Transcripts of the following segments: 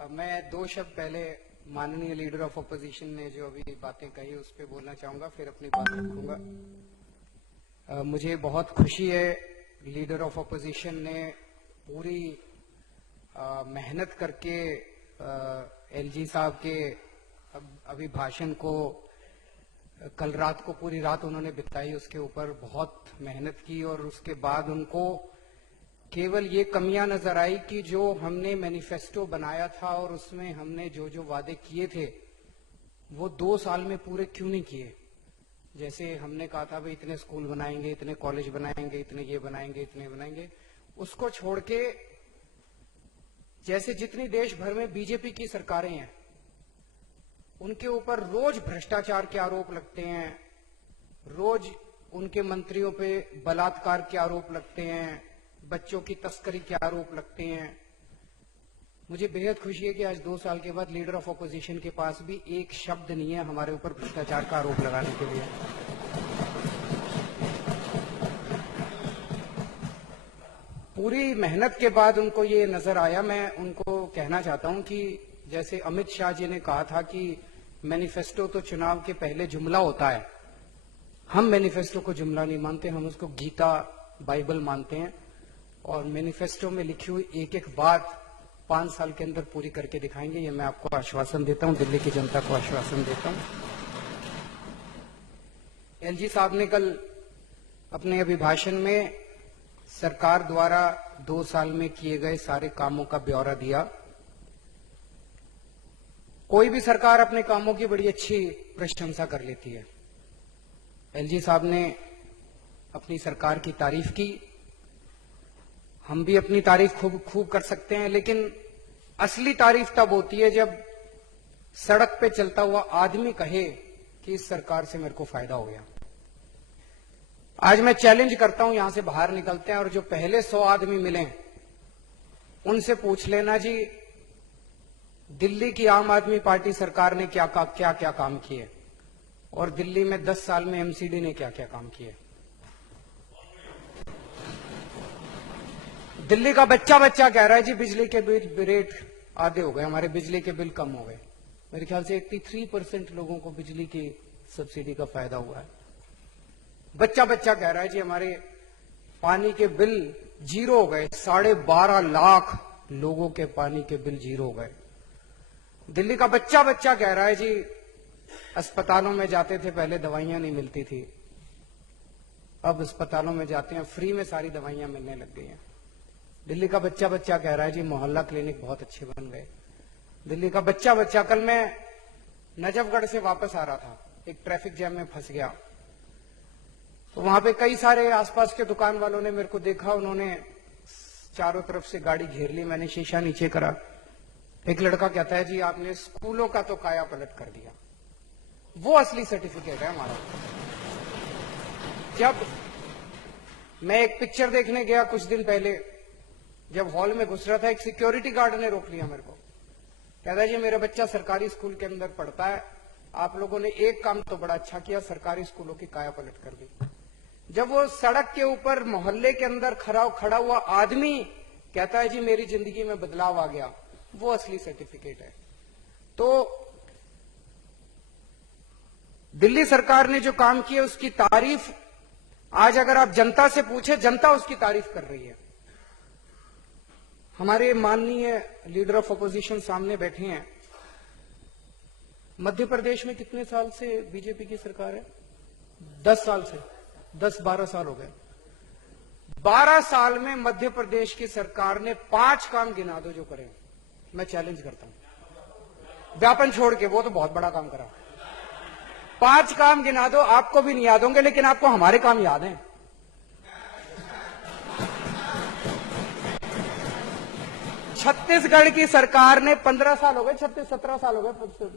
मैं 2 शब्द पहले माननीय लीडर ऑफ अपोजिशन ने जो अभी बातें कही उस पर बोलना चाहूंगा, फिर अपनी बात रखूंगा। मुझे बहुत खुशी है लीडर ऑफ अपोजिशन ने पूरी मेहनत करके एलजी साहब के अभिभाषण को कल रात को पूरी रात उन्होंने बिताई, उसके ऊपर बहुत मेहनत की और उसके बाद उनको केवल ये कमियां नजर आई कि जो हमने मैनिफेस्टो बनाया था और उसमें हमने जो जो वादे किए थे वो 2 साल में पूरे क्यों नहीं किए। जैसे हमने कहा था भाई इतने स्कूल बनाएंगे, इतने कॉलेज बनाएंगे, इतने ये बनाएंगे, इतने बनाएंगे, उसको छोड़ के जैसे जितनी देश भर में बीजेपी की सरकारें हैं उनके ऊपर रोज भ्रष्टाचार के आरोप लगते हैं, रोज उनके मंत्रियों पे बलात्कार के आरोप लगते हैं, बच्चों की तस्करी के आरोप लगते हैं। मुझे बेहद खुशी है कि आज 2 साल के बाद लीडर ऑफ अपोजिशन के पास भी एक शब्द नहीं है हमारे ऊपर भ्रष्टाचार का आरोप लगाने के लिए। पूरी मेहनत के बाद उनको ये नजर आया। मैं उनको कहना चाहता हूं कि जैसे अमित शाह जी ने कहा था कि मैनिफेस्टो तो चुनाव के पहले जुमला होता है, हम मैनिफेस्टो को जुमला नहीं मानते, हम उसको गीता बाइबल मानते हैं और मैनिफेस्टो में लिखी हुई एक एक बात 5 साल के अंदर पूरी करके दिखाएंगे, ये मैं आपको आश्वासन देता हूं, दिल्ली की जनता को आश्वासन देता हूं। एलजी साहब ने कल अपने अभिभाषण में सरकार द्वारा 2 साल में किए गए सारे कामों का ब्यौरा दिया। कोई भी सरकार अपने कामों की बड़ी अच्छी प्रशंसा कर लेती है। एलजी साहब ने अपनी सरकार की तारीफ की, हम भी अपनी तारीफ खूब कर सकते हैं, लेकिन असली तारीफ तब होती है जब सड़क पे चलता हुआ आदमी कहे कि इस सरकार से मेरे को फायदा हो गया। आज मैं चैलेंज करता हूं, यहां से बाहर निकलते हैं और जो पहले 100 आदमी मिले उनसे पूछ लेना जी दिल्ली की आम आदमी पार्टी सरकार ने क्या क्या काम किए और दिल्ली में 10 साल में एमसीडी ने क्या क्या काम किए। दिल्ली का बच्चा कह रहा है जी बिजली के बिल रेट आधे हो गए, हमारे बिजली के बिल कम हो गए। मेरे ख्याल से 83% लोगों को बिजली की सब्सिडी का फायदा हुआ है। बच्चा कह रहा है जी हमारे पानी के बिल 0 हो गए, 12.5 लाख लोगों के पानी के बिल 0 हो गए। दिल्ली का बच्चा कह रहा है जी अस्पतालों में जाते थे पहले दवाइयां नहीं मिलती थी, अब अस्पतालों में जाते हैं फ्री में सारी दवाइयां मिलने लग गई हैं। दिल्ली का बच्चा कह रहा है जी मोहल्ला क्लिनिक बहुत अच्छे बन गए। दिल्ली का बच्चा कल मैं नजफगढ़ से वापस आ रहा था, एक ट्रैफिक जैम में फंस गया, तो वहां पे कई सारे आसपास के दुकान वालों ने मेरे को देखा, उन्होंने चारों तरफ से गाड़ी घेर ली, मैंने शीशा नीचे करा। एक लड़का कहता है जी आपने स्कूलों का तो काया पलट कर दिया। वो असली सर्टिफिकेट है हमारा। जब मैं एक पिक्चर देखने गया कुछ दिन पहले, जब हॉल में घुस रहा था एक सिक्योरिटी गार्ड ने रोक लिया मेरे को, कहता है जी मेरा बच्चा सरकारी स्कूल के अंदर पढ़ता है, आप लोगों ने एक काम तो बड़ा अच्छा किया, सरकारी स्कूलों की काया पलट कर दी। जब वो सड़क के ऊपर मोहल्ले के अंदर खड़ा हुआ आदमी कहता है जी मेरी जिंदगी में बदलाव आ गया, वो असली सर्टिफिकेट है। तो दिल्ली सरकार ने जो काम किया उसकी तारीफ आज अगर आप जनता से पूछे, जनता उसकी तारीफ कर रही है। हमारे माननीय लीडर ऑफ अपोजिशन सामने बैठे हैं। मध्य प्रदेश में कितने साल से बीजेपी की सरकार है? 10 साल से, 10-12 साल हो गए। 12 साल में मध्य प्रदेश की सरकार ने 5 काम गिना दो जो करें, मैं चैलेंज करता हूं। व्यापन छोड़ के, वो तो बहुत बड़ा काम करा। 5 काम गिना दो, आपको भी नहीं याद होंगे लेकिन आपको हमारे काम याद हैं। छत्तीसगढ़ की सरकार ने 15 साल हो गए, 17 साल हो गए,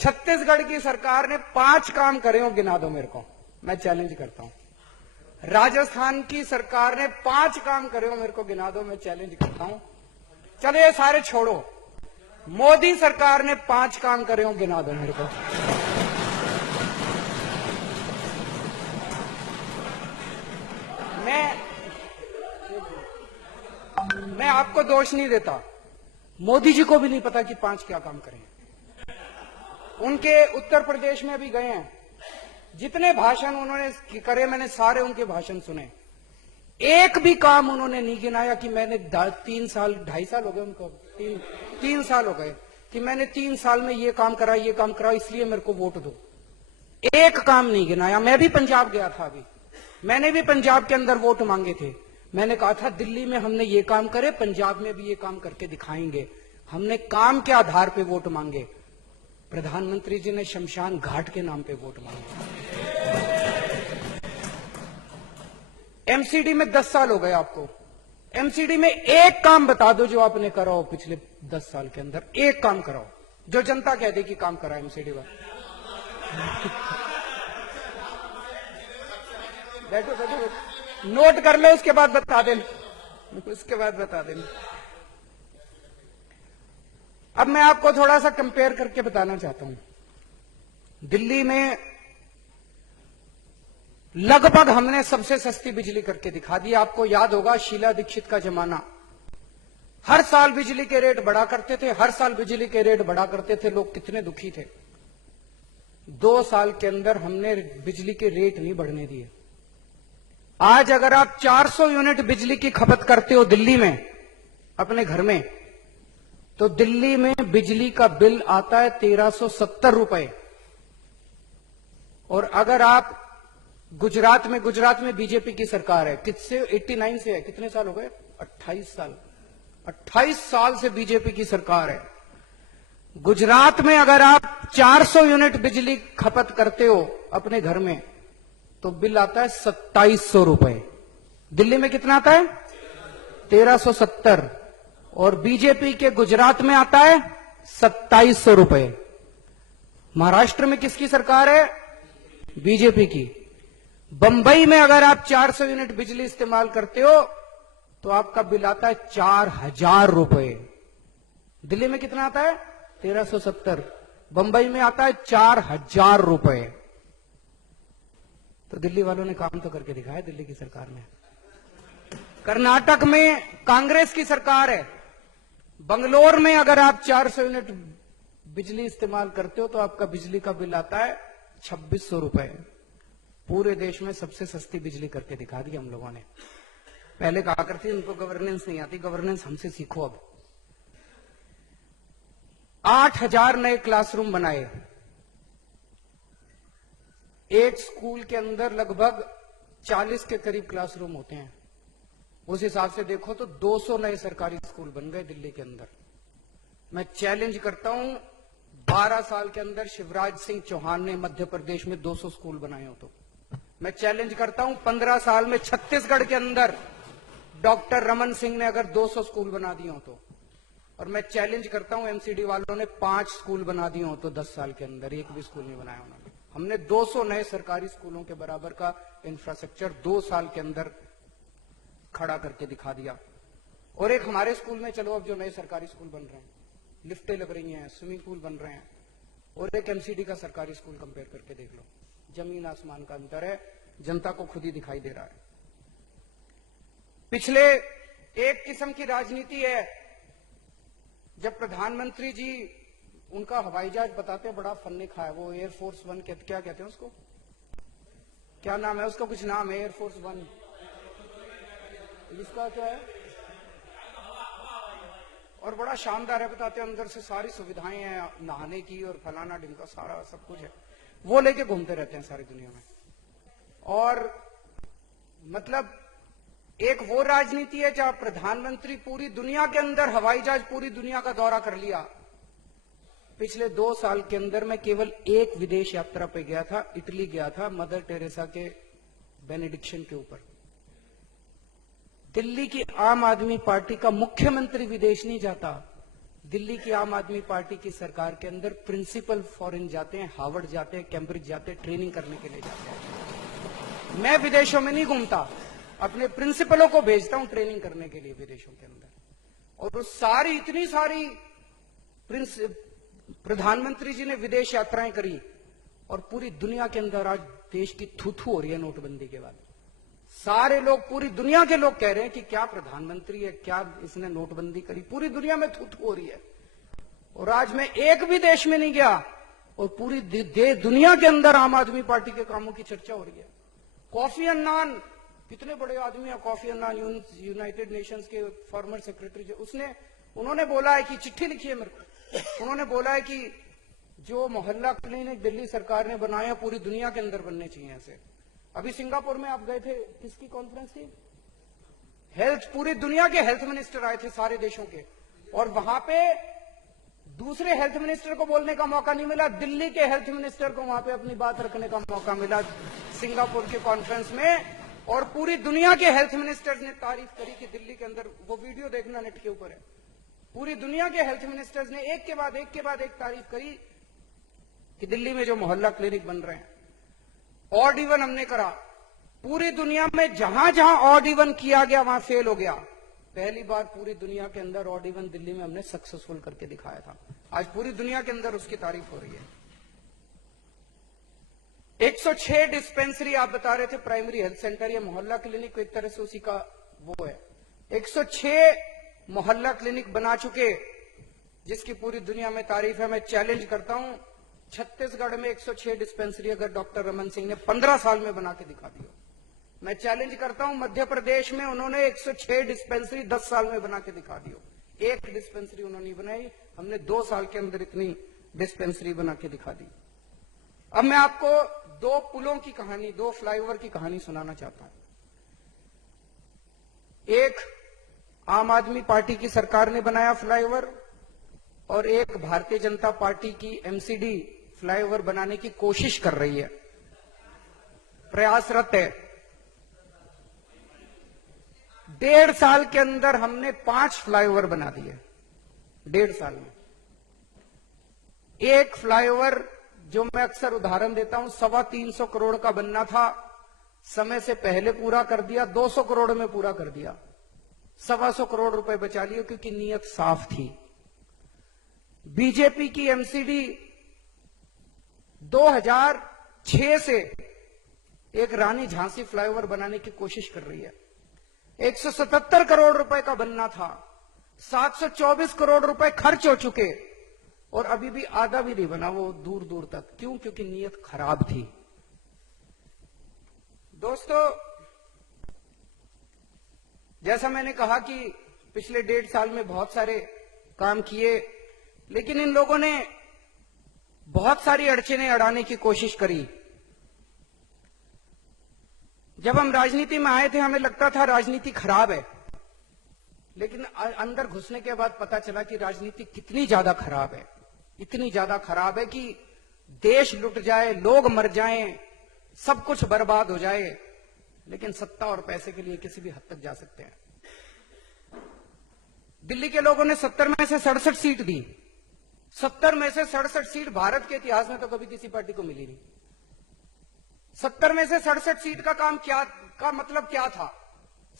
छत्तीसगढ़ की सरकार ने 5 काम करे हो, गिना दो मेरे को, मैं चैलेंज करता हूं। राजस्थान की सरकार ने 5 काम करे हो, मेरे को गिना दो, मैं चैलेंज करता हूं। चलो ये सारे छोड़ो, मोदी सरकार ने 5 काम करे हो, गिना दो मेरे को। मैं आपको दोष नहीं देता, मोदी जी को भी नहीं पता कि 5 क्या काम करें। उनके उत्तर प्रदेश में भी गए हैं, जितने भाषण उन्होंने करे मैंने सारे उनके भाषण सुने, एक भी काम उन्होंने नहीं गिनाया कि मैंने 3 साल 2.5 साल हो गए उनको, 3 साल हो गए कि मैंने 3 साल में ये काम करा ये काम करा इसलिए मेरे को वोट दो। एक काम नहीं गिनाया। मैं भी पंजाब गया था अभी, मैंने भी पंजाब के अंदर वोट मांगे थे। मैंने कहा था दिल्ली में हमने ये काम करे, पंजाब में भी ये काम करके दिखाएंगे। हमने काम के आधार पे वोट मांगे। प्रधानमंत्री जी ने शमशान घाट के नाम पे वोट मांगे। एमसीडी में 10 साल हो गए आपको। एमसीडी में एक काम बता दो जो आपने करा हो पिछले 10 साल के अंदर, एक काम कराओ जो जनता कह दे कि काम करा एमसीडी वाला। बैठो बैठो, नोट कर ले, उसके बाद बता देना, उसके बाद बता देना। अब मैं आपको थोड़ा सा कंपेयर करके बताना चाहता हूं। दिल्ली में लगभग हमने सबसे सस्ती बिजली करके दिखा दी। आपको याद होगा शीला दीक्षित का जमाना, हर साल बिजली के रेट बढ़ा करते थे, हर साल बिजली के रेट बढ़ा करते थे, लोग कितने दुखी थे। 2 साल के अंदर हमने बिजली के रेट नहीं बढ़ने दिए। आज अगर आप 400 यूनिट बिजली की खपत करते हो दिल्ली में अपने घर में, तो दिल्ली में बिजली का बिल आता है 1370 रुपए। और अगर आप गुजरात में बीजेपी की सरकार है, किससे 89 से है, कितने साल हो गए, 28 साल से बीजेपी की सरकार है। गुजरात में अगर आप 400 यूनिट बिजली खपत करते हो अपने घर में तो बिल आता है 2700 रुपए। दिल्ली में कितना आता है, 1370, और बीजेपी के गुजरात में आता है 2700 रुपए। महाराष्ट्र में किसकी सरकार है, बीजेपी की। बंबई में अगर आप 400 यूनिट बिजली इस्तेमाल करते हो तो आपका बिल आता है 4000 रुपए। दिल्ली में कितना आता है, 1370, बंबई में आता है 4000 रुपए। तो दिल्ली वालों ने काम तो करके दिखाया दिल्ली की सरकार ने। कर्नाटक में कांग्रेस की सरकार है, बंगलोर में अगर आप 400 यूनिट बिजली इस्तेमाल करते हो तो आपका बिजली का बिल आता है 2600 रुपए। पूरे देश में सबसे सस्ती बिजली करके दिखा दी हम लोगों ने। पहले कहा करती उनको गवर्नेंस नहीं आती, गवर्नेंस हमसे सीखो। अब 8000 नए क्लासरूम बनाए। एक स्कूल के अंदर लगभग 40 के करीब क्लासरूम होते हैं। उस हिसाब से देखो तो 200 नए सरकारी स्कूल बन गए दिल्ली के अंदर। मैं चैलेंज करता हूं 12 साल के अंदर शिवराज सिंह चौहान ने मध्य प्रदेश में 200 स्कूल बनाए हो तो मैं चैलेंज करता हूं 15 साल में छत्तीसगढ़ के अंदर डॉक्टर रमन सिंह ने अगर 200 स्कूल बना दिए हो तो, और मैं चैलेंज करता हूं एमसीडी वालों ने 5 स्कूल बना दिए हो तो 10 साल के अंदर एक भी स्कूल नहीं बनाया उन्होंने। हमने 200 नए सरकारी स्कूलों के बराबर का इंफ्रास्ट्रक्चर 2 साल के अंदर खड़ा करके दिखा दिया। और एक हमारे स्कूल में चलो अब जो नए सरकारी स्कूल बन रहे हैं, लिफ्टें लग रही हैं, स्विमिंग पूल बन रहे हैं, और एक एमसीडी का सरकारी स्कूल कंपेयर करके देख लो, जमीन आसमान का अंतर है। जनता को खुद ही दिखाई दे रहा है। पिछले एक किस्म की राजनीति है, जब प्रधानमंत्री जी उनका हवाई जहाज बताते हैं बड़ा फन्ने खा है, वो एयरफोर्स 1 क्या कहते हैं उसको, क्या नाम है उसका, कुछ नाम है एयरफोर्स 1, इसका क्या है, और बड़ा शानदार है बताते हैं, अंदर से सारी सुविधाएं हैं नहाने की और फलाना ढिमका सारा सब कुछ है। वो लेके घूमते रहते हैं सारी दुनिया में। और मतलब एक वो राजनीति है जहां प्रधानमंत्री पूरी दुनिया के अंदर हवाई जहाज पूरी दुनिया का दौरा कर लिया। पिछले 2 साल के अंदर मैं केवल एक विदेश यात्रा पे गया था, इटली गया था, मदर टेरेसा के बेनेडिक्शन के ऊपर। दिल्ली की आम आदमी पार्टी का मुख्यमंत्री विदेश नहीं जाता। दिल्ली की आम आदमी पार्टी की सरकार के अंदर प्रिंसिपल फॉरेन जाते हैं, हार्वर्ड जाते हैं, कैम्ब्रिज जाते हैं, ट्रेनिंग करने के लिए जाते हैं। मैं विदेशों में नहीं घूमता, अपने प्रिंसिपलों को भेजता हूं ट्रेनिंग करने के लिए विदेशों के अंदर। और वो सारी इतनी सारी प्रधानमंत्री जी ने विदेश यात्राएं करी, और पूरी दुनिया के अंदर आज देश की थू-थू हो रही है नोटबंदी के बाद। सारे लोग, पूरी दुनिया के लोग कह रहे हैं कि क्या प्रधानमंत्री है, क्या इसने नोटबंदी करी, पूरी दुनिया में थू थू हो रही है। और आज मैं एक भी देश में नहीं गया और पूरी दुनिया के अंदर आम आदमी पार्टी के कामों की चर्चा हो रही है। कोफी अन्नान, कितने बड़े आदमी है कोफी अन्नान, यूनाइटेड नेशंस के फॉर्मर सेक्रेटरी, उन्होंने बोला है कि चिट्ठी लिखी है मेरे को, उन्होंने बोला है कि जो मोहल्ला क्लिनिक दिल्ली सरकार ने बनाया पूरी दुनिया के अंदर बनने चाहिए ऐसे। अभी सिंगापुर में आप गए थे, किसकी कॉन्फ्रेंस थी? हेल्थ, पूरी दुनिया के हेल्थ मिनिस्टर आए थे सारे देशों के, और वहां पे दूसरे हेल्थ मिनिस्टर को बोलने का मौका नहीं मिला, दिल्ली के हेल्थ मिनिस्टर को वहां पे अपनी बात रखने का मौका मिला सिंगापुर के कॉन्फ्रेंस में। और पूरी दुनिया के हेल्थ मिनिस्टर्स ने तारीफ करी कि दिल्ली के अंदर, वो वीडियो देखना नेट के ऊपर है, पूरी दुनिया के हेल्थ मिनिस्टर्स ने एक के बाद एक तारीफ करी कि दिल्ली में जो मोहल्ला क्लिनिक बन रहे हैं। ऑड इवन हमने करा, पूरी दुनिया में जहां जहां ऑड इवन किया गया वहां फेल हो गया। पहली बार पूरी दुनिया के अंदर ऑड इवन दिल्ली में हमने सक्सेसफुल करके दिखाया था। आज पूरी दुनिया के अंदर उसकी तारीफ हो रही है। 106 डिस्पेंसरी आप बता रहे थे, प्राइमरी हेल्थ सेंटर या मोहल्ला क्लिनिक, एक तरह से उसी का वो है। 106 मोहल्ला क्लिनिक बना चुके, जिसकी पूरी दुनिया में तारीफ है। मैं चैलेंज करता हूं, छत्तीसगढ़ में 106 डिस्पेंसरी अगर डॉक्टर रमन सिंह ने 15 साल में बना के दिखा दी। मैं चैलेंज करता हूं, मध्य प्रदेश में उन्होंने 106 डिस्पेंसरी 10 साल में बना के दिखा दी। एक डिस्पेंसरी उन्होंने नहीं बनाई, हमने 2 साल के अंदर इतनी डिस्पेंसरी बना के दिखा दी। अब मैं आपको 2 पुलों की कहानी, 2 फ्लाईओवर की कहानी सुनाना चाहता हूं। एक आम आदमी पार्टी की सरकार ने बनाया फ्लाईओवर, और एक भारतीय जनता पार्टी की एमसीडी फ्लाईओवर बनाने की कोशिश कर रही है, प्रयासरत है। 1.5 साल के अंदर हमने 5 फ्लाईओवर बना दिए, 1.5 साल में। एक फ्लाईओवर जो मैं अक्सर उदाहरण देता हूं, 325 करोड़ का बनना था, समय से पहले पूरा कर दिया, 200 करोड़ में पूरा कर दिया, 125 करोड़ रुपए बचा लिए क्योंकि नीयत साफ थी। बीजेपी की एमसीडी 2006 से एक रानी झांसी फ्लाईओवर बनाने की कोशिश कर रही है। 177 करोड़ रुपए का बनना था, 724 करोड़ रुपए खर्च हो चुके, और अभी भी आधा भी नहीं बना वो दूर दूर तक। क्यों? क्योंकि नीयत खराब थी। दोस्तों, जैसा मैंने कहा कि पिछले 1.5 साल में बहुत सारे काम किए, लेकिन इन लोगों ने बहुत सारी अड़चनें अड़ाने की कोशिश करी। जब हम राजनीति में आए थे हमें लगता था राजनीति खराब है, लेकिन अंदर घुसने के बाद पता चला कि राजनीति कितनी ज्यादा खराब है, इतनी ज्यादा खराब है कि देश लुट जाए, लोग मर जाएं, सब कुछ बर्बाद हो जाए, लेकिन सत्ता और पैसे के लिए किसी भी हद तक जा सकते हैं। दिल्ली के लोगों ने 70 में से 67 सीट दी। 70 में से 67 सीट भारत के इतिहास में तो कभी किसी पार्टी को मिली नहीं। 70 में से 67 सीट का काम क्या का मतलब क्या था?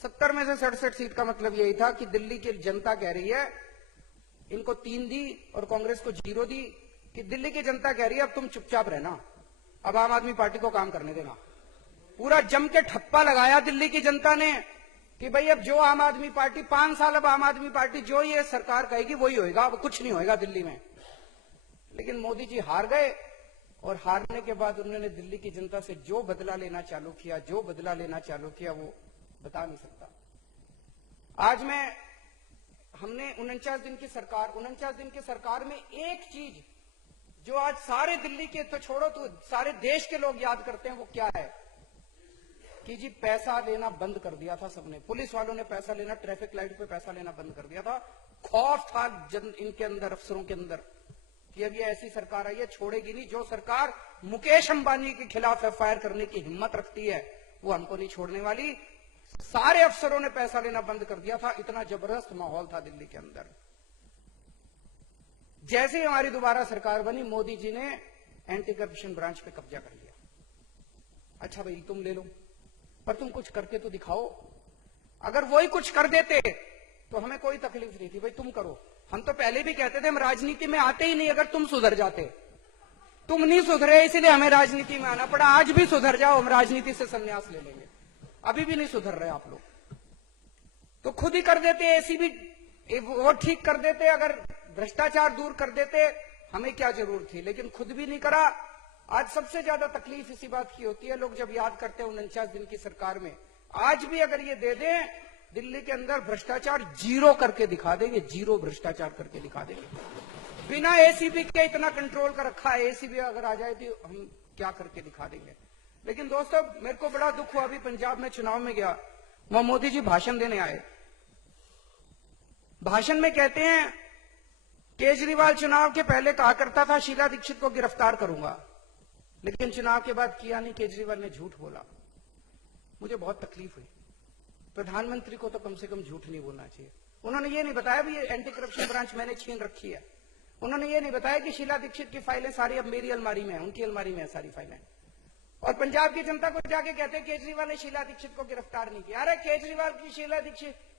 70 में से 67 सीट का मतलब यही था कि दिल्ली की जनता कह रही है, इनको 3 दी और कांग्रेस को 0 दी, कि दिल्ली की जनता कह रही है अब तुम चुपचाप रहना, अब आम आदमी पार्टी को काम करने देना। पूरा जम के ठप्पा लगाया दिल्ली की जनता ने कि भाई अब जो आम आदमी पार्टी 5 साल, अब आम आदमी पार्टी जो ये सरकार कहेगी वही होएगा, अब कुछ नहीं होएगा दिल्ली में। लेकिन मोदी जी हार गए, और हारने के बाद उन्होंने दिल्ली की जनता से जो बदला लेना चालू किया, वो बता नहीं सकता। आज हमने 49 दिन की सरकार, 49 दिन की सरकार में एक चीज जो आज सारे दिल्ली के तो छोड़ो, तो सारे देश के लोग याद करते हैं, वो क्या है कि जी पैसा लेना बंद कर दिया था सबने। पुलिस वालों ने पैसा लेना, ट्रैफिक लाइट पे पैसा लेना बंद कर दिया था। खौफ था इनके अंदर, अफसरों के अंदर, कि अब ये ऐसी सरकार आई है छोड़ेगी नहीं। जो सरकार मुकेश अंबानी के खिलाफ एफआईआर करने की हिम्मत रखती है वो हमको नहीं छोड़ने वाली। सारे अफसरों ने पैसा लेना बंद कर दिया था, इतना जबरदस्त माहौल था दिल्ली के अंदर। जैसे ही हमारी दोबारा सरकार बनी, मोदी जी ने एंटी करप्शन ब्रांच पे कब्जा कर लिया। अच्छा भाई तुम ले लो, पर तुम कुछ करके तो दिखाओ। अगर वही कुछ कर देते तो हमें कोई तकलीफ नहीं थी, भाई तुम करो। हम तो पहले भी कहते थे हम राजनीति में आते ही नहीं अगर तुम सुधर जाते। तुम नहीं सुधरे इसलिए हमें राजनीति में आना पड़ा। आज भी सुधर जाओ, हम राजनीति से संन्यास ले लेंगे। अभी भी नहीं सुधर रहे आप लोग। तो खुद ही कर देते, एसीबी वो ठीक कर देते, अगर भ्रष्टाचार दूर कर देते, हमें क्या जरूरत थी, लेकिन खुद भी नहीं करा। आज सबसे ज्यादा तकलीफ इसी बात की होती है, लोग जब याद करते हैं 49 दिन की सरकार में, आज भी अगर ये दे दें, दिल्ली के अंदर भ्रष्टाचार जीरो करके दिखा देंगे, जीरो भ्रष्टाचार करके दिखा देंगे। बिना एसीबी के इतना कंट्रोल कर रखा है, एसीबी अगर आ जाए तो हम क्या करके दिखा देंगे। लेकिन दोस्तों, मेरे को बड़ा दुख हुआ, अभी पंजाब में चुनाव में गया, वहां मोदी जी भाषण देने आए। भाषण में कहते हैं, केजरीवाल चुनाव के पहले कहा करता था शीला दीक्षित को गिरफ्तार करूंगा, लेकिन चुनाव के बाद किया नहीं, केजरीवाल ने झूठ बोला। मुझे बहुत तकलीफ हुई। प्रधानमंत्री को तो कम से कम झूठ नहीं बोलना चाहिए। उन्होंने ये नहीं बताया भी एंटी करप्शन ब्रांच मैंने छीन रखी है। उन्होंने ये नहीं बताया कि शीला दीक्षित की फाइलें सारी अब मेरी अलमारी में है, उनकी अलमारी में है सारी फाइलें। और पंजाब की जनता को जाके कहते हैं केजरीवाल ने शीला दीक्षित को गिरफ्तार नहीं किया। अरे केजरीवाल की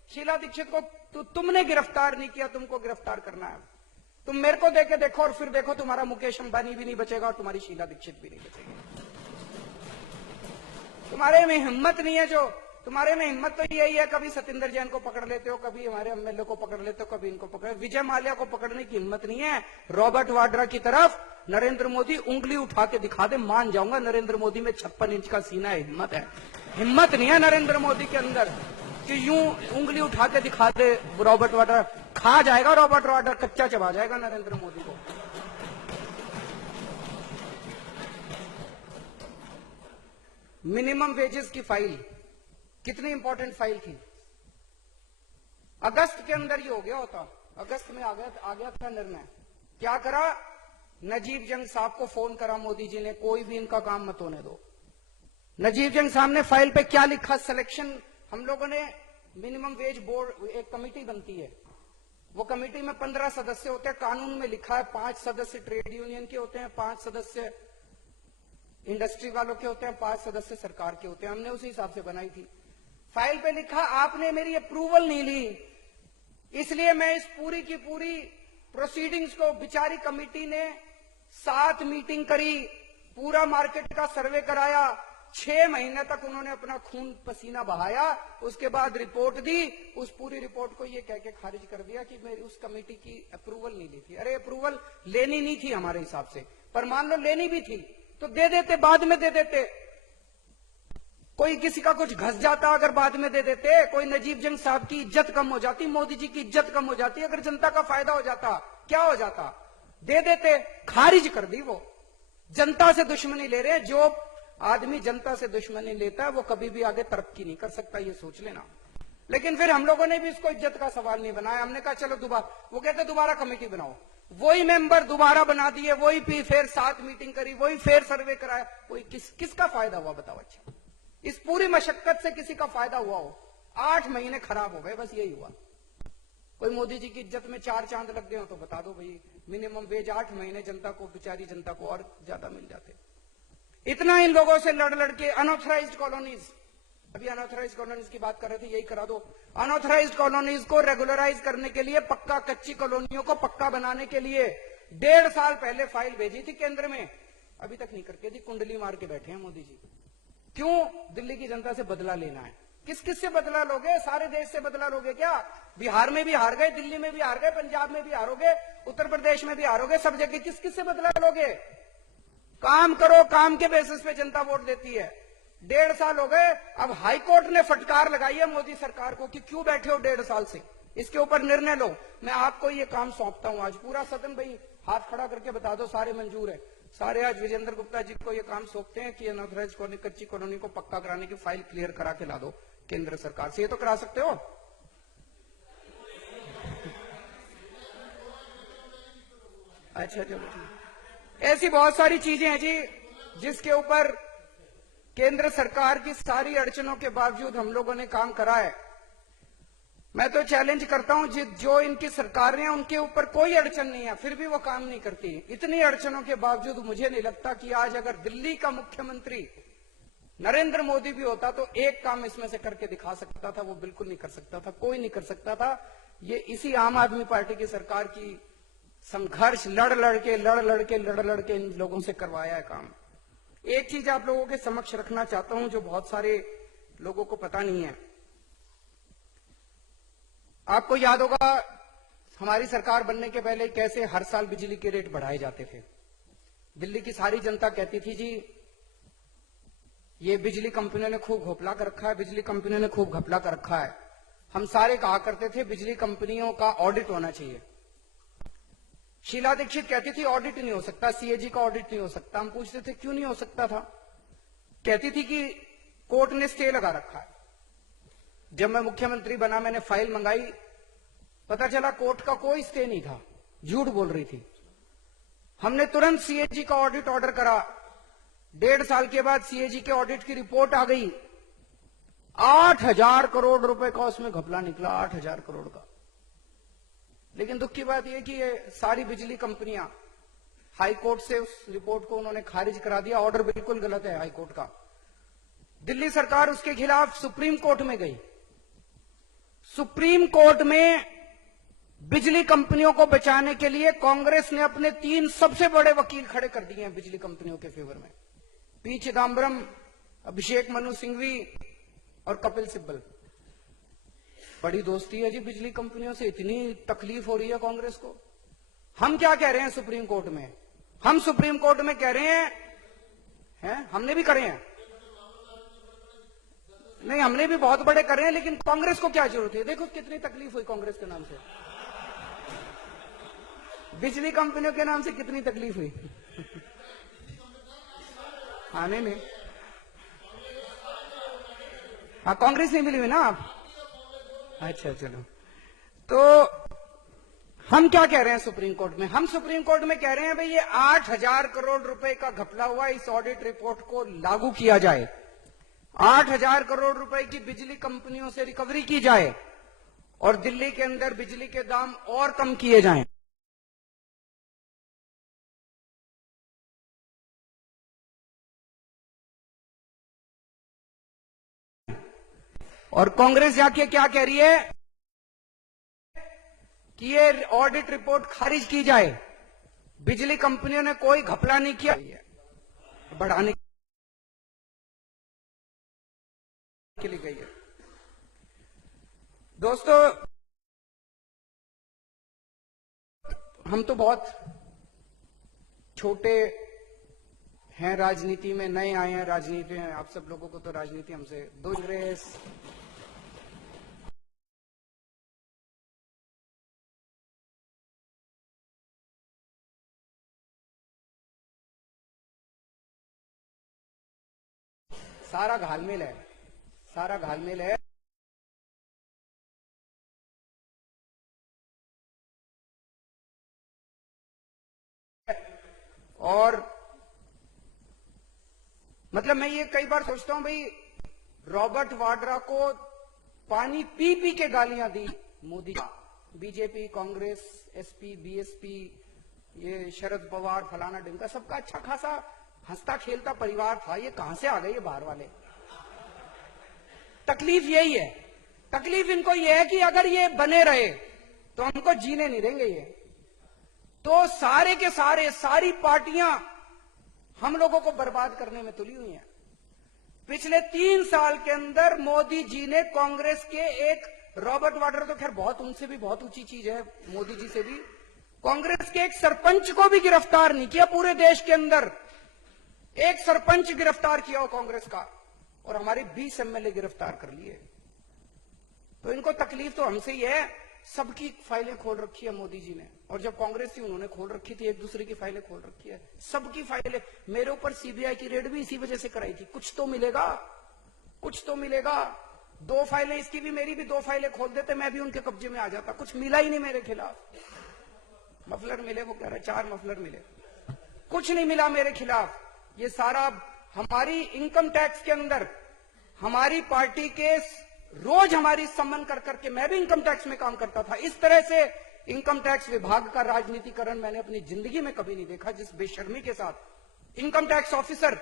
शीला दीक्षित को तुमने गिरफ्तार नहीं किया, तुमको गिरफ्तार करना है। तुम मेरे को देके देखो और फिर देखो, तुम्हारा मुकेश अंबानी भी नहीं बचेगा और तुम्हारी शीला दीक्षित भी नहीं बचेगी। तुम्हारे में हिम्मत नहीं है, जो तुम्हारे में हिम्मत तो यही है, कभी सतिंदर जैन को पकड़ लेते हो, कभी हमारे एमएलए को पकड़ लेते हो, कभी इनको पकड़, विजय माल्या को पकड़ने की हिम्मत नहीं है। रॉबर्ट वाड्रा की तरफ नरेंद्र मोदी उंगली उठा के दिखा दे, मान जाऊंगा नरेंद्र मोदी में 56 इंच का सीना है, हिम्मत है। हिम्मत नहीं है नरेंद्र मोदी के अंदर कि यूं उंगली उठा के दिखा दे। रॉबर्ट वाड्रा खा जाएगा, रॉबर्ट वाड्रा कच्चा चबा जाएगा नरेंद्र मोदी को। मिनिमम वेजेस की फाइल कितनी इंपॉर्टेंट फाइल थी, अगस्त के अंदर ही हो गया होता, अगस्त में आ गया था निर्णय। क्या करा, नजीब जंग साहब को फोन करा मोदी जी ने, कोई भी इनका काम मत होने दो। नजीब जंग साहब ने फाइल पे क्या लिखा, सिलेक्शन, हम लोगों ने मिनिमम वेज बोर्ड, एक कमेटी बनती है, वो कमेटी में 15 सदस्य होते हैं, कानून में लिखा है 5 सदस्य ट्रेड यूनियन के होते हैं, 5 सदस्य इंडस्ट्री वालों के होते हैं, 5 सदस्य सरकार के होते हैं। हमने उसी हिसाब से बनाई थी। फाइल पे लिखा, आपने मेरी अप्रूवल नहीं ली, इसलिए मैं इस पूरी की पूरी प्रोसीडिंग्स को, बिचारी कमेटी ने 7 मीटिंग करी, पूरा मार्केट का सर्वे कराया, 6 महीने तक उन्होंने अपना खून पसीना बहाया, उसके बाद रिपोर्ट दी। उस पूरी रिपोर्ट को ये कह के खारिज कर दिया कि मेरी उस कमेटी की अप्रूवल नहीं ली थी। अरे अप्रूवल लेनी नहीं थी हमारे हिसाब से, पर मान लो लेनी भी थी तो दे देते, बाद में दे देते। कोई किसी का कुछ घस जाता अगर बाद में दे देते, कोई नजीब जंग साहब की इज्जत कम हो जाती, मोदी जी की इज्जत कम हो जाती, अगर जनता का फायदा हो जाता, क्या हो जाता, दे देते। खारिज कर दी वो। जनता से दुश्मनी ले रहे, जो आदमी जनता से दुश्मनी लेता है वो कभी भी आगे तरक्की नहीं कर सकता, ये सोच लेना। लेकिन फिर हम लोगों ने भी इसको इज्जत का सवाल नहीं बनाया, हमने कहा चलो दोबारा, वो कहते दोबारा कमेटी बनाओ, वही मेंबर दोबारा बना दिए, वही फिर 7 मीटिंग करी, वही फिर सर्वे कराया। कोई किसका फायदा हुआ बताओ? अच्छा, इस पूरी मशक्कत से किसी का फायदा हुआ हो? 8 महीने खराब हो गए, बस यही हुआ। कोई मोदी जी की इज्जत में 4 चांद लग गए हो तो बता दो भाई, मिनिमम वेज 8 महीने जनता को, बेचारी जनता को और ज्यादा मिल जाते। इतना इन लोगों से लड़ के अनऑथराइज्ड कॉलोनीज, अभी अनऑथराइज्ड कॉलोनीज की बात कर रहे थे, यही करा दो। अनऑथराइज्ड कॉलोनीज को रेगुलराइज करने के लिए, पक्का, कच्ची कॉलोनियों को पक्का बनाने के लिए 1.5 साल पहले फाइल भेजी थी केंद्र में, अभी तक नहीं करके दी। कुंडली मार के बैठे हैं मोदी जी। क्यों? दिल्ली की जनता से बदला लेना है। किस से बदला लोगे? सारे देश से बदला लोगे क्या? बिहार में भी हार गए, दिल्ली में भी हार गए, पंजाब में भी हारोगे, उत्तर प्रदेश में भी हारोगे, सब जगह किस से बदला लोगे? काम करो, काम के बेसिस पे जनता वोट देती है। 1.5 साल हो गए, अब हाई कोर्ट ने फटकार लगाई है मोदी सरकार को कि क्यों बैठे हो 1.5 साल से, इसके ऊपर निर्णय लो। मैं आपको ये काम सौंपता हूं आज। पूरा सदन भाई हाथ खड़ा करके बता दो सारे मंजूर है। सारे आज विजेंद्र गुप्ता जी को ये काम सौंपते हैं कि अनऑथराइज कॉलोनी, कच्ची कॉलोनी को पक्का कराने की फाइल क्लियर करा के ला दो केंद्र सरकार से। ये तो करा सकते हो। अच्छा चलो ठीक। ऐसी बहुत सारी चीजें हैं जी जिसके ऊपर केंद्र सरकार की सारी अड़चनों के बावजूद हम लोगों ने काम करा है। मैं तो चैलेंज करता हूं, जो इनकी सरकारें हैं उनके ऊपर कोई अड़चन नहीं है, फिर भी वो काम नहीं करती। इतनी अड़चनों के बावजूद मुझे नहीं लगता कि आज अगर दिल्ली का मुख्यमंत्री नरेंद्र मोदी भी होता तो एक काम इसमें से करके दिखा सकता था। वो बिल्कुल नहीं कर सकता था, कोई नहीं कर सकता था। ये इसी आम आदमी पार्टी की सरकार की संघर्ष लड़ लड़ के इन लोगों से करवाया है काम। एक चीज आप लोगों के समक्ष रखना चाहता हूं, जो बहुत सारे लोगों को पता नहीं है। आपको याद होगा हमारी सरकार बनने के पहले कैसे हर साल बिजली के रेट बढ़ाए जाते थे। दिल्ली की सारी जनता कहती थी जी ये बिजली कंपनियों ने खूब घोपला कर रखा है, बिजली कंपनियों ने खूब घपला कर रखा है। हम सारे कहा करते थे बिजली कंपनियों का ऑडिट होना चाहिए। शीला दीक्षित कहती थी ऑडिट नहीं हो सकता, सीएजी का ऑडिट नहीं हो सकता। हम पूछते थे क्यों नहीं हो सकता था? कहती थी कि कोर्ट ने स्टे लगा रखा है। जब मैं मुख्यमंत्री बना मैंने फाइल मंगाई, पता चला कोर्ट का कोई स्टे नहीं था, झूठ बोल रही थी। हमने तुरंत सीएजी का ऑडिट ऑर्डर करा। 1.5 साल के बाद सीएजी के ऑडिट की रिपोर्ट आ गई। 8,000 करोड़ रुपए का उसमें घपला निकला, 8,000 करोड़ का। लेकिन दुख की बात यह कि ये सारी बिजली कंपनियां हाई कोर्ट से उस रिपोर्ट को उन्होंने खारिज करा दिया। ऑर्डर बिल्कुल गलत है हाई कोर्ट का। दिल्ली सरकार उसके खिलाफ सुप्रीम कोर्ट में गई। सुप्रीम कोर्ट में बिजली कंपनियों को बचाने के लिए कांग्रेस ने अपने 3 सबसे बड़े वकील खड़े कर दिए हैं बिजली कंपनियों के फेवर में। पी चिदम्बरम, अभिषेक मनु सिंघवी और कपिल सिब्बल। बड़ी दोस्ती है जी बिजली कंपनियों से, इतनी तकलीफ हो रही है कांग्रेस को। हम क्या कह रहे हैं सुप्रीम कोर्ट में? हम सुप्रीम कोर्ट में कह रहे हैं हमने भी करे हैं, नहीं हमने भी बहुत बड़े करे हैं, लेकिन कांग्रेस को क्या जरूरत है? देखो कितनी तकलीफ हुई कांग्रेस के नाम से, बिजली कंपनियों के नाम से कितनी तकलीफ हुई। हाँ नहीं, हाँ कांग्रेस नहीं मिली हुई ना आप? अच्छा चलो, तो हम क्या कह रहे हैं सुप्रीम कोर्ट में? हम सुप्रीम कोर्ट में कह रहे हैं भाई ये 8,000 करोड़ रुपए का घपला हुआ, इस ऑडिट रिपोर्ट को लागू किया जाए। 8,000 करोड़ रुपए की बिजली कंपनियों से रिकवरी की जाए और दिल्ली के अंदर बिजली के दाम और कम किए जाएं। और कांग्रेस जाके क्या कह रही है कि ये ऑडिट रिपोर्ट खारिज की जाए। बिजली कंपनियों ने कोई घपला नहीं किया, बढ़ाने के लिए गई है। दोस्तों हम तो बहुत छोटे हैं, राजनीति में नए आए हैं, राजनीति में आप सब लोगों को तो राजनीति हमसे कांग्रेस सारा घालमेल है, सारा घालमेल है। और मतलब मैं ये कई बार सोचता हूं भाई रॉबर्ट वाड्रा को पानी पी पी के गालियां दी Modi. BJP, Congress, SP, BSP, ये शरद पवार, फलाना ढिमका, सबका अच्छा खासा हंसता खेलता परिवार था। ये कहां से आ गए ये बाहर वाले? तकलीफ यही है, तकलीफ इनको ये है कि अगर ये बने रहे तो हमको जीने नहीं देंगे ये। तो सारे के सारे सारी पार्टियां हम लोगों को बर्बाद करने में तुली हुई हैं। पिछले 3 साल के अंदर मोदी जी ने कांग्रेस के एक रॉबर्ट वाड्रा तो खैर बहुत, उनसे भी बहुत ऊंची चीज है मोदी जी से भी, कांग्रेस के एक सरपंच को भी गिरफ्तार नहीं किया। पूरे देश के अंदर एक सरपंच गिरफ्तार किया हो कांग्रेस का, और हमारे 20 एमएलए गिरफ्तार कर लिए। तो इनको तकलीफ तो हमसे ही है। सबकी फाइलें खोल रखी है मोदी जी ने, और जब कांग्रेस थी उन्होंने खोल रखी थी, एक दूसरे की फाइलें खोल रखी है, सबकी फाइलें। मेरे ऊपर सीबीआई की रेड भी इसी वजह से कराई थी। कुछ तो मिलेगा, कुछ तो मिलेगा। 2 फाइलें इसकी भी मेरी भी 2 फाइलें खोल देते, मैं भी उनके कब्जे में आ जाता। कुछ मिला ही नहीं मेरे खिलाफ। मफलर मिले, वो कह रहे 4 मफलर मिले, कुछ नहीं मिला मेरे खिलाफ। ये सारा हमारी इनकम टैक्स के अंदर हमारी पार्टी के रोज हमारी सम्मान कर करके, मैं भी इनकम टैक्स में काम करता था, इस तरह से इनकम टैक्स विभाग का राजनीतिकरण मैंने अपनी जिंदगी में कभी नहीं देखा। जिस बेशर्मी के साथ इनकम टैक्स ऑफिसर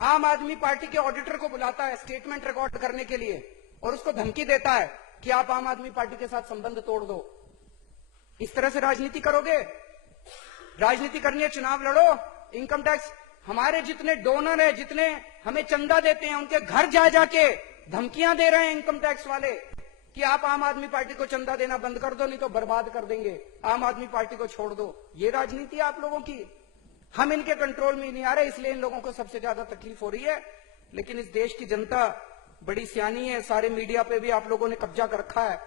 आम आदमी पार्टी के ऑडिटर को बुलाता है स्टेटमेंट रिकॉर्ड करने के लिए और उसको धमकी देता है कि आप आम आदमी पार्टी के साथ संबंध तोड़ दो। इस तरह से राजनीति करोगे? राजनीति करनी है, चुनाव लड़ो। इनकम टैक्स, हमारे जितने डोनर है, जितने हमें चंदा देते हैं, उनके घर जा जाके धमकियां दे रहे हैं इनकम टैक्स वाले कि आप आम आदमी पार्टी को चंदा देना बंद कर दो, नहीं तो बर्बाद कर देंगे, आम आदमी पार्टी को छोड़ दो। ये राजनीति है आप लोगों की। हम इनके कंट्रोल में नहीं आ रहे, इसलिए इन लोगों को सबसे ज्यादा तकलीफ हो रही है। लेकिन इस देश की जनता बड़ी सियानी है, सारे मीडिया पे भी आप लोगों ने कब्जा कर रखा है।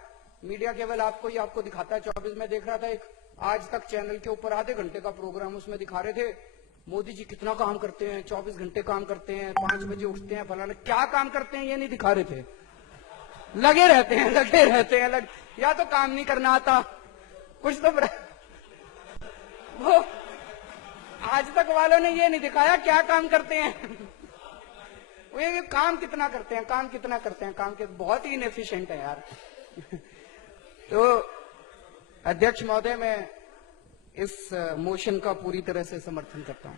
मीडिया केवल आपको ही आपको दिखाता है। 24 में देख रहा था एक आज तक चैनल के ऊपर आधे घंटे का प्रोग्राम, उसमें दिखा रहे थे मोदी जी कितना काम करते हैं, 24 घंटे काम करते हैं, 5 बजे उठते हैं, फलाना क्या काम करते हैं ये नहीं दिखा रहे थे। लगे रहते हैं या तो काम नहीं करना आता कुछ तो वो आज तक वालों ने ये नहीं दिखाया क्या काम करते हैं। वो ये काम कितना करते हैं, काम के बहुत ही इनएफिशिएंट है यार। तो अध्यक्ष महोदय, मैं इस मोशन का पूरी तरह से समर्थन करता हूं।